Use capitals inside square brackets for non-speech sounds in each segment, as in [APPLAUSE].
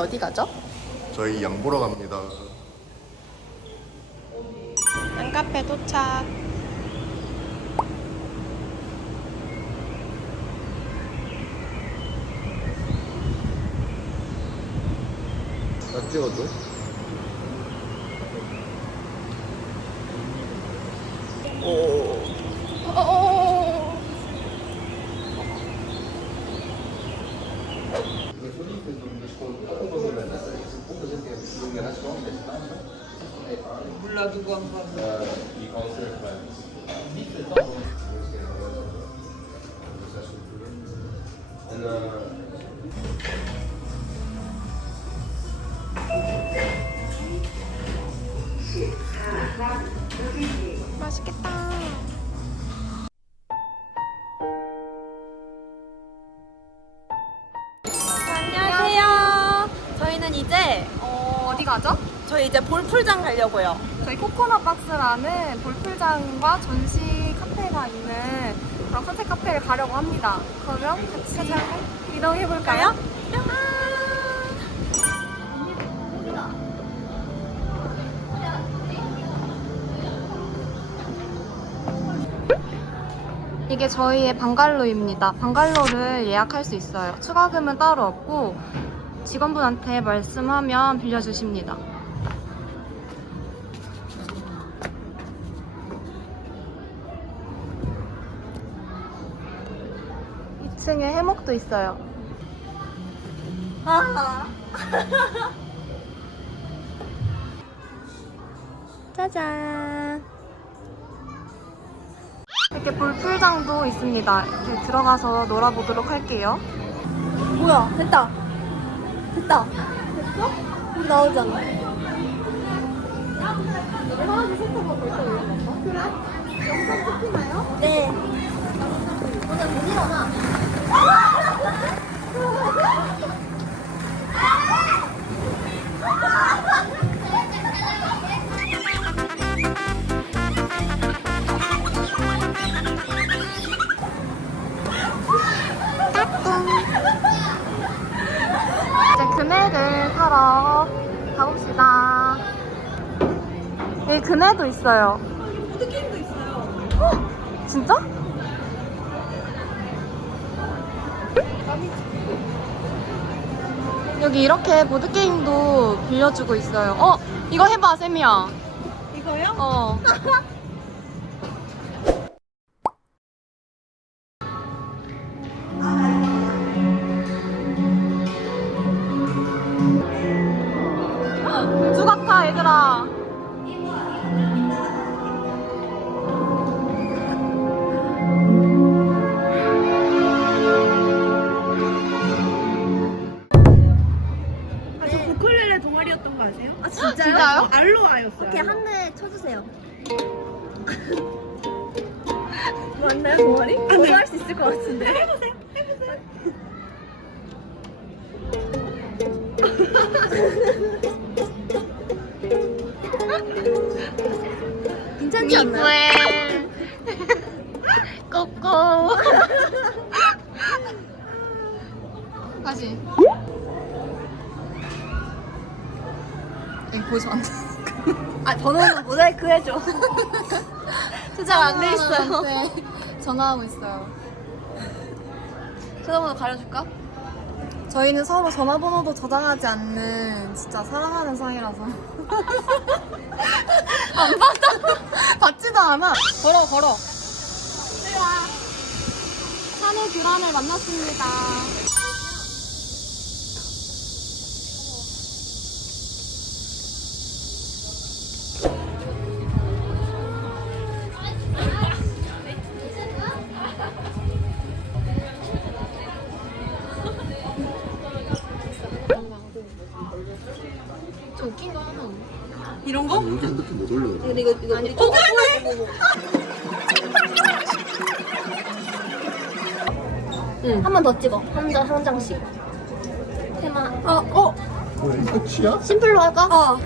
저희 어디 가죠? 저희 양 보러 갑니다. 양카페 도착. 나 찍어줘. 몰라 누구 한 번. 맛있겠다. 안녕하세요. 저희는 이제 어, 디 가죠? 저희 이제 볼풀장 가려고요. 저희 코코넛 박스라는 볼풀장과 전시 카페가 있는 그런 컨셉 카페를 가려고 합니다. 그러면 같이 이동해 볼까요? 이게 저희의 방갈로입니다. 방갈로를 예약할 수 있어요. 추가금은 따로 없고 직원분한테 말씀하면 빌려주십니다. 2층에 해먹도 있어요. [LAUGHS] 짜잔. 이렇게 볼풀장도 있습니다. 이렇게 들어가서 놀아보도록 할게요. 뭐야? 됐다. 됐다. 됐어? 나오지 않나? 네. 오늘 못 일어나. 이제 금액을 사러 가봅시다. 여기 금액도 있어요. 보드게임도 있어요. 진짜? 여기 이렇게 보드게임도 빌려주고 있어요. 어, 이거 해봐, 세미야. 이거요? 어. [LAUGHS] 괜찮지 않나요? [LAUGHS] 꼬꼬. [LAUGHS] 다시. 이거 보여서 안 돼. [LAUGHS] 아, 번호는 모자이크 해줘. 저장 안돼 있어요. 네. 전화하고 있어요. 전화번호 가려줄까? 저희는 서로 전화번호도 저장하지 않는 진짜 사랑하는 사이라서. [LAUGHS] 안 받아. 받지도 않아. 걸어, 걸어. 산의 교란을 만났습니다. 이거, 이거, 아니, 어, 한번 더 찍어. 한 장, 한 장씩. 테마. 어, 어. 왜 이거 치야? 심플로 할까? 어.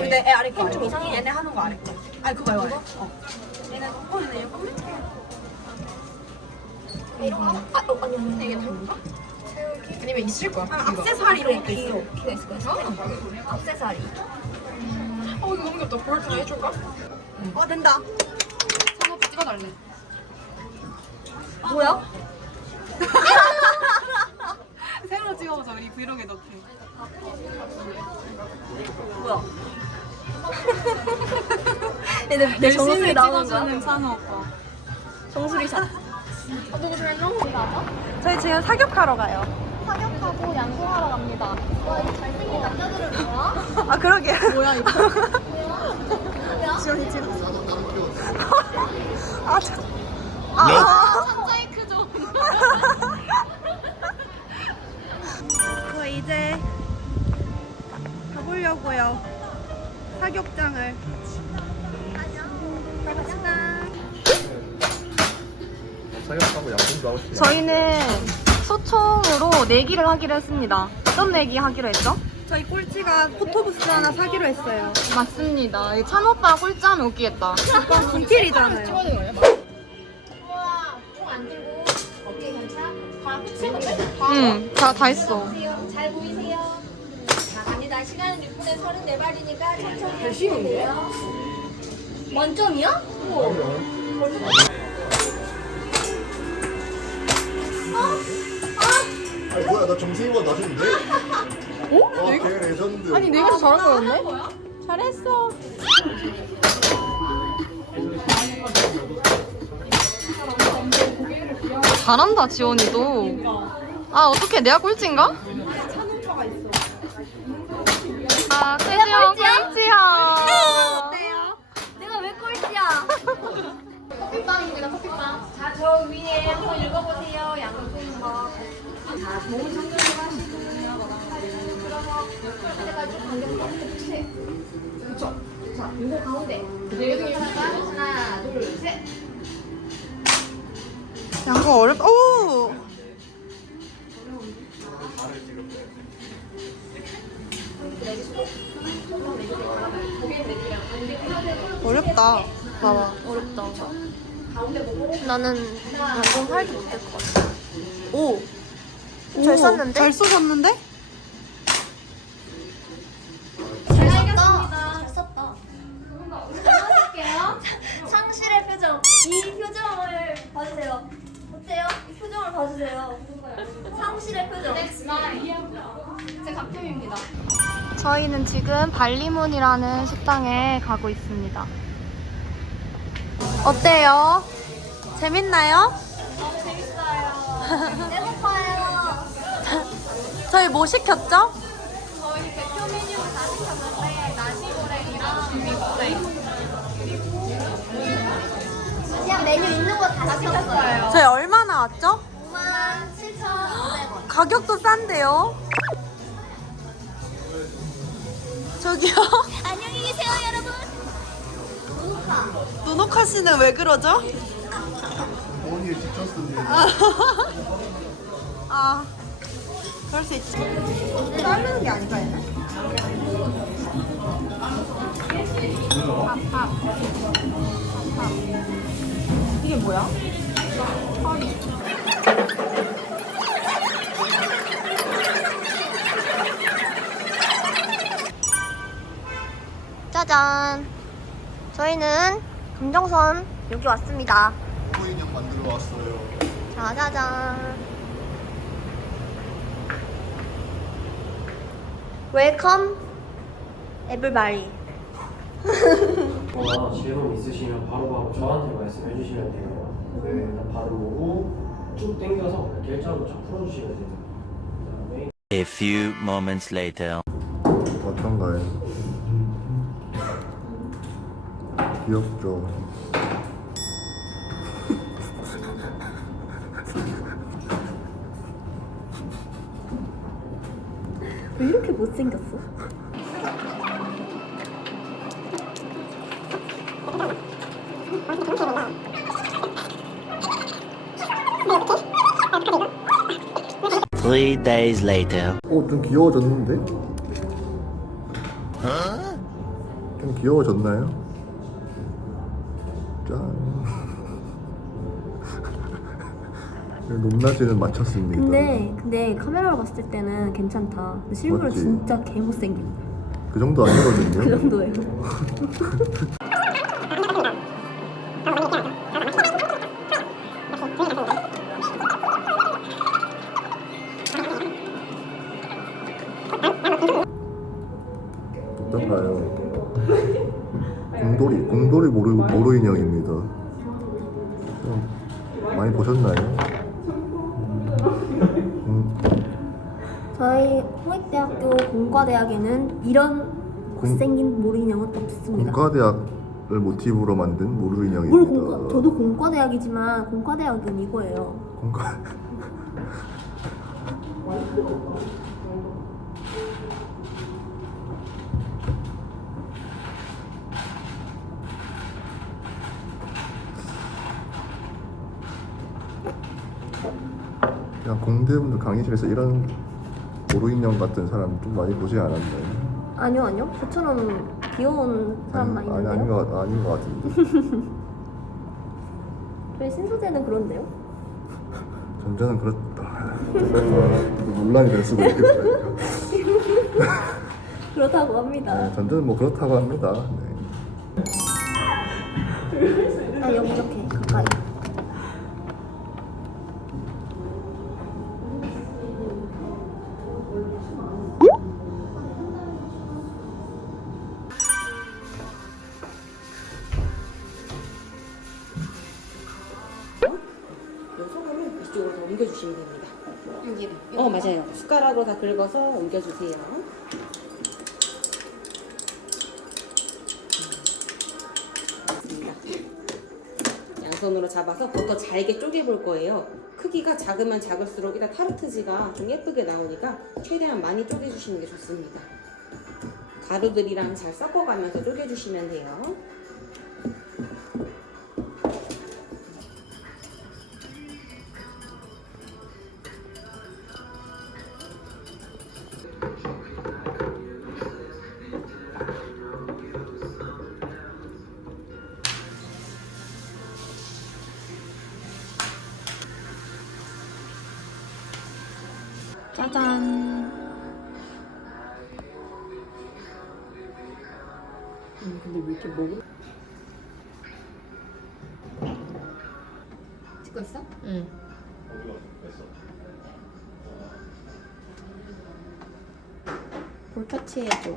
내애 아래 거. 좀 이상해. 얘네 하는 거 아래 거. 아니 그거 이거. 어. 얘네 어 얘네 이거 컴퓨터. 이런 거. 아, 어, 아니, 아니. 이게 다른가? 아니면 있을 거야. 액세서리로 이렇게 있어. 액세서리. 어 이거 너무 귀엽다. 볼트 해줄까? 어 된다. 한번 찍어달래. 뭐야? [LAUGHS] 새로 찍어보자 우리 브이로그에 넣게. 뭐야? [LAUGHS] 내, 내 정수리 나오는 거야? 찍어주는 찬우 오빠. 정수리 샷. 아, 너무 잘 나온다. 저희 지금 사격하러 가요. 사격하고 양궁하러 갑니다. 와, 이 잘생긴 남자들은 뭐야? 아 그러게. 뭐야 이거? 지원이 찍어. [LAUGHS] 아 참. 아. 모자이크 좀. 저 이제 가보려고요. 사격장을. 사격하고 양궁도 하고 싶어. 저희는 소총으로 내기를 하기로 했습니다. 어떤 내기 하기로 했죠? 저희 꼴찌가 포토부스 하나 사기로 했어요. 맞습니다. 이 찬 오빠 꿀짜면 웃기겠다. 오빠 분필이잖아요. 우와, 총안 들고 어깨 괜찮아? 다 붙이는데? 응, 다, 다 했어. 잘 보이세요? 자, 갑니다. 시간은 6분에 34발이니까 천천히 하시면 돼요. 만점이야? 아 나 정승이보다 낮은데? 어? 와 되게 레전드. 아니, 내가 더 잘한 거였네? 잘했어. 잘한다, 지원이도. 아, 어떻게 내가 꼴찌인가? 요거 가운데. 하다가 하나, 둘, 셋. 양거 어렵. 오. 어렵다. 봐봐. 어렵다. 나는 양궁 할지 못할 것 같아. 오. 잘 오, 썼는데? 잘 쏘셨는데? 이 표정을 봐주세요. 어때요? 이 표정을 봐주세요. 상실의 표정. 제 각품입니다. 저희는 지금 발리문이라는 식당에 가고 있습니다. 어때요? 재밌나요? 배고파요. [LAUGHS] 저희 뭐 시켰죠? 저희 대표 메뉴 다 시켰는데 나시고랭이랑 미고랭. 메뉴 있는 거 다 시켰어요. 저희 얼마 나왔죠? 5만 7,500원. 가격도 싼데요? 저기요. 안녕히 계세요, 여러분. 누가? 노노카 씨는 왜 그러죠? 직접 쓴 데. 아, 그럴 수 있지. 자르는 게 아닌가 얘는? 이게 뭐야? 짜잔. 저희는 금정선 여기 왔습니다. 고고 인형 만들러 왔어요. 짜자잔. 웰컴 에블바리. 거나 질문 있으시면 바로바로 저한테 말씀해 주시면 돼요. 네, 일단 바로 보고 쭉 당겨서 결자로 쫙 풀어주시면 돼요. 그다음에 A few moments later. 어떤가요? 귀엽죠? 왜 이렇게 못생겼어? Three days later. 어, 좀 귀여워졌는데? 좀 귀여워졌나요? 짠. [LAUGHS] 높낮이는 맞췄습니다. 근데 근데 카메라로 봤을 때는 괜찮다. 근데 실물은 맞지? 진짜 개 못생긴. 그 정도 [LAUGHS] 그 아니거든요. 정도예요. 어떤가요? [LAUGHS] 이런 못생긴 모루 인형은 없습니다. 공과대학을 모티브로 만든 모루 뭘 인형입니다. 공과? 저도 공과대학이지만 공과대학은 이거예요. 공과 그냥 공대분들 강의실에서 이런 모루 인형 같은 사람 좀 많이 보지 않았나요? 아니요 아니요. 저처럼 귀여운 사람 아니, 아니, 아닌 있는데요. 것, 아닌 것 같은데 [LAUGHS] 저희 신소재는 그런데요. 전자는 그렇다 논란이 될 수가 있겠어요 [LAUGHS] 그렇다고 합니다. 네, 전자는 뭐 그렇다고 합니다 네. 아 여기 이렇게 가까이. 숟가락으로 다 긁어서 옮겨주세요. 좋습니다. 양손으로 잡아서 버터 잘게 쪼개볼 거예요. 크기가 작으면 작을수록 이따 타르트지가 좀 예쁘게 나오니까 최대한 많이 쪼개주시는 게 좋습니다. 가루들이랑 잘 섞어가면서 쪼개주시면 돼요. 찍고 있어? 응. 볼 터치해줘.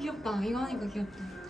귀엽다. 이거 하니까 귀엽다.